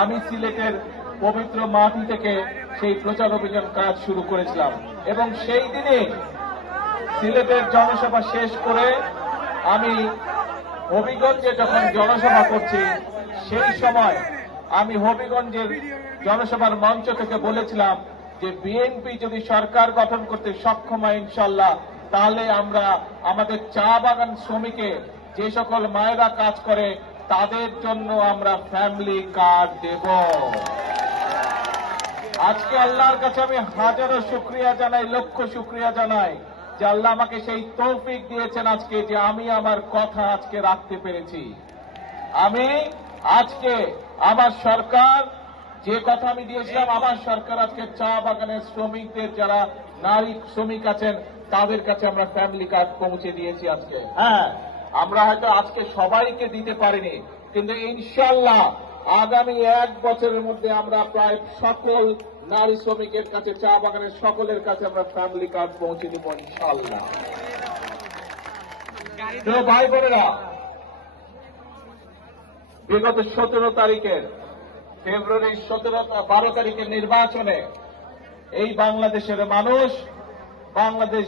আমি সিলেটের পবিত্র মাটি থেকে সেই প্রচার অভিযান কাজ শুরু করেছিলাম এবং সেই দিনে সিলেটের জনসভা শেষ করে আমি হবিগঞ্জে যখন জনসভা করছি সেই সময় আমি হবিগঞ্জের জনসভার মঞ্চ থেকে বলেছিলাম যে বিএনপি যদি সরকার গঠন করতে সক্ষম হয় ইনশাল্লাহ, তাহলে আমরা আমাদের চা বাগান শ্রমিকে যে সকল মায়েরা কাজ করে তাদের জন্য আমরা ফ্যামিলি কার্ড দেব। আজকে আল্লাহর কাছে আমি হাজারো শুকরিয়া জানাই, লক্ষ শুকরিয়া জানাই যে আল্লাহ আমাকে সেই তৌফিক দিয়েছেন আজকে যে আমি আমার কথা আজকে রাখতে পেরেছি। আমি আজকে আমার সরকার যে কথা আমি দিয়েছিলাম, আমার সরকার আজকে চা বাগানের শ্রমিকদের যারা নারী শ্রমিক আছেন তাদের কাছে আমরা ফ্যামিলি কার্ড পৌঁছে দিয়েছি আজকে। হ্যাঁ, আমরা হয়তো আজকে সবাইকে দিতে পারিনি, কিন্তু ইনশাল্লাহ আগামী 1 বছরের মধ্যে আমরা প্রায় সকল নারী শ্রমিকের কাছে, চা বাগানের সকলের কাছে আমরা ফ্যামিলি কার্ড পৌঁছে দেব ইনশাল্লাহ। তো ভাই বোনেরা, বিগত 17 তারিখের ফেব্রুয়ারি 12 তারিখের নির্বাচনে এই বাংলাদেশের মানুষ বাংলাদেশ